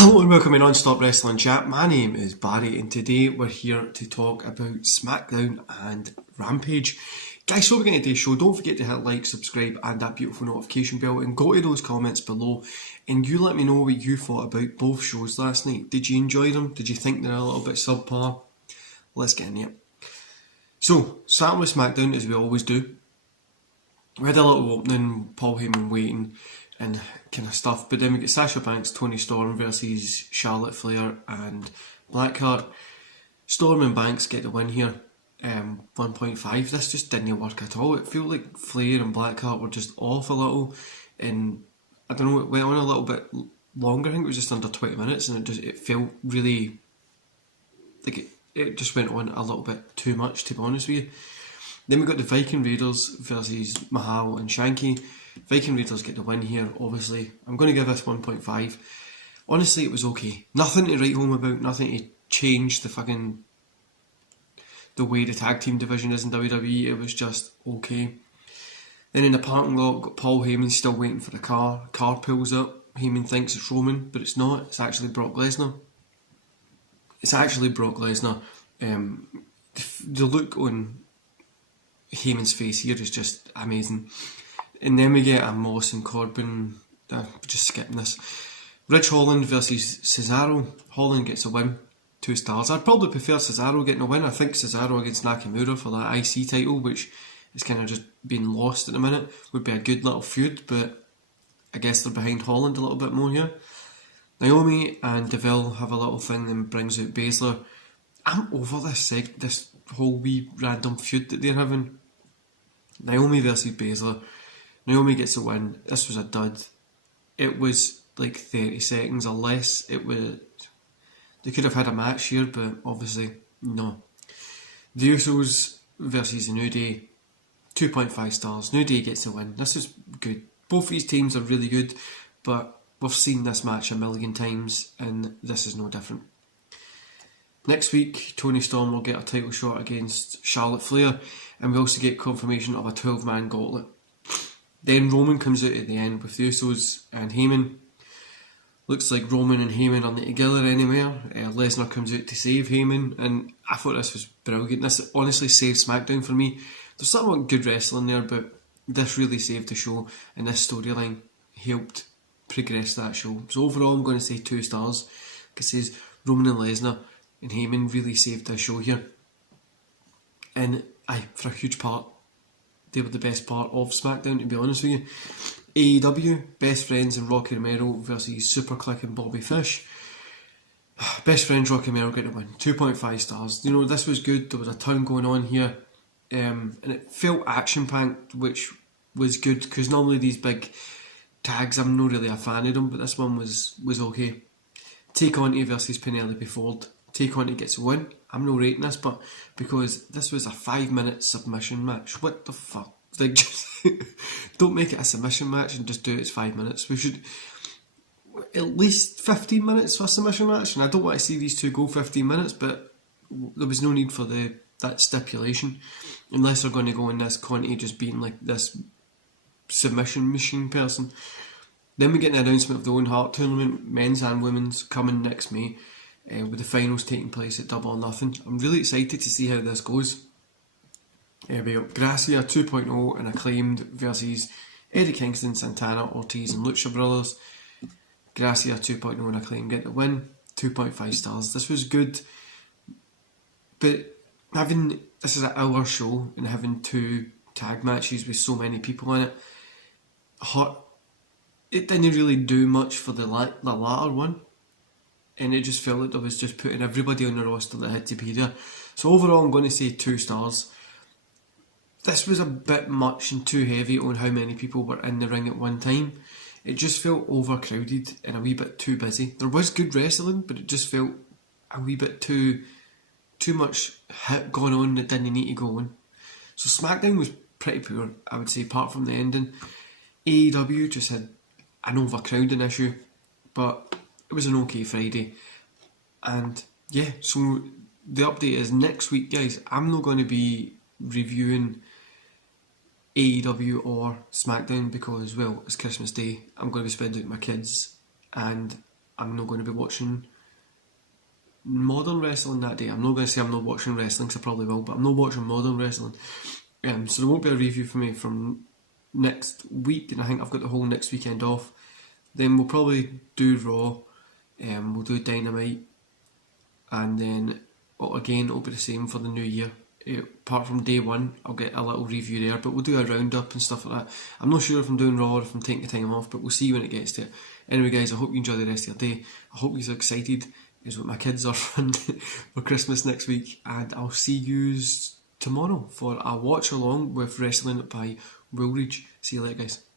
Hello and welcome to Non-Stop Wrestling Chat. My name is Barry and today we're here to talk about Smackdown and Rampage. Guys, so we're getting today's show. Don't forget to hit like, subscribe and that beautiful notification bell and go to those comments below and you let me know what you thought about both shows last night. Did you enjoy them? Did you think they're a little bit subpar? Let's get into it. So, starting with Smackdown as we always do. We had a little opening, Paul Heyman waiting and kind of stuff, but then we get Sasha Banks, Toni Storm versus Charlotte Flair and Blackheart. Storm and Banks get the win here, 1.5. This just didn't work at all. It felt like Flair and Blackheart were just off a little, and I don't know, it went on a little bit longer. I think it was just under 20 minutes, and it felt really like it just went on a little bit too much, to be honest with you. Then we got the Viking Raiders versus Mahal and Shanky. Viking Raiders get the win here, obviously. I'm going to give this 1.5. Honestly, it was okay. Nothing to write home about, nothing to change the way the tag team division is in WWE. It was just okay. Then in the parking lot, got Paul Heyman still waiting for the car. Car pulls up. Heyman thinks it's Roman, but it's not. It's actually Brock Lesnar. The look on Heyman's face here is just amazing. And then we get a Moss and Corbin, just skipping this. Ridge Holland versus Cesaro. Holland gets a win, 2 stars. I'd probably prefer Cesaro getting a win. I think Cesaro against Nakamura for that IC title, which is kind of just being lost at the minute, would be a good little feud, but I guess they're behind Holland a little bit more here. Naomi and Deville have a little thing and brings out Baszler. I'm over this whole wee random feud that they're having. Naomi versus Baszler. Naomi gets a win. This was a dud. It was like 30 seconds or less. They could have had a match here, but obviously no. The Usos versus the New Day. 2.5 stars. New Day gets a win. This is good. Both of these teams are really good, but we've seen this match a million times and this is no different. Next week, Toni Storm will get a title shot against Charlotte Flair, and we also get confirmation of a 12-man gauntlet. Then Roman comes out at the end with the Usos and Heyman. Looks like Roman and Heyman are not together anymore. Lesnar comes out to save Heyman, and I thought this was brilliant. This honestly saved Smackdown for me. There's somewhat good wrestling there, but this really saved the show, and this storyline helped progress that show. So overall, I'm going to say 2 stars. It says Roman and Lesnar and Heyman really saved the show here, and for a huge part, they were the best part of Smackdown, to be honest with you. AEW, Best Friends and Rocky Romero versus Super Click and Bobby Fish. Best Friends Rocky Romero get the win, 2.5 stars. You know, this was good. There was a ton going on here, and it felt action packed, which was good because normally these big tags, I'm not really a fan of them, but this one was okay. Take On versus Penelope Ford. Take On gets a win. I'm not rating this, but because this was a 5-minute submission match. What the fuck? Like, just don't make it a submission match and just do it as 5 minutes. We should at least 15 minutes for a submission match, and I don't want to see these two go 15 minutes, but there was no need for that stipulation, unless they're going to go in this quantity just being like this submission machine person. Then we get an announcement of the Owen Hart tournament, men's and women's, coming next May. With the finals taking place at Double or Nothing. I'm really excited to see how this goes. We got Gracia 2.0 and Acclaimed versus Eddie Kingston, Santana, Ortiz and Lucha Brothers. Gracia 2.0 and Acclaimed get the win, 2.5 stars. This was good, but this is an hour show and having 2 tag matches with so many people in it, it didn't really do much for the latter one. And it just felt like it was just putting everybody on the roster that had to be there. So overall, I'm going to say 2 stars. This was a bit much and too heavy on how many people were in the ring at one time. It just felt overcrowded and a wee bit too busy. There was good wrestling, but it just felt a wee bit too much hit going on that didn't need to go on. So Smackdown was pretty poor, I would say, apart from the ending. AEW just had an overcrowding issue, but it was an okay Friday. And yeah, so the update is next week, guys. I'm not going to be reviewing AEW or Smackdown because, well, it's Christmas Day. I'm going to be spending it with my kids, and I'm not going to be watching modern wrestling that day. I'm not going to say I'm not watching wrestling, because I probably will, but I'm not watching modern wrestling. So there won't be a review for me from next week, and I think I've got the whole next weekend off. Then we'll probably do Raw, we'll do Dynamite, and then again it'll be the same for the new year. Apart from day one, I'll get a little review there, but we'll do a roundup and stuff like that. I'm not sure if I'm doing Raw or if I'm taking the time off, but we'll see when it gets to it. Anyway guys, I hope you enjoy the rest of your day. I hope you're excited is what my kids are for Christmas next week, and I'll see you tomorrow for a watch along with Wrestling by Woolridge. See you later guys.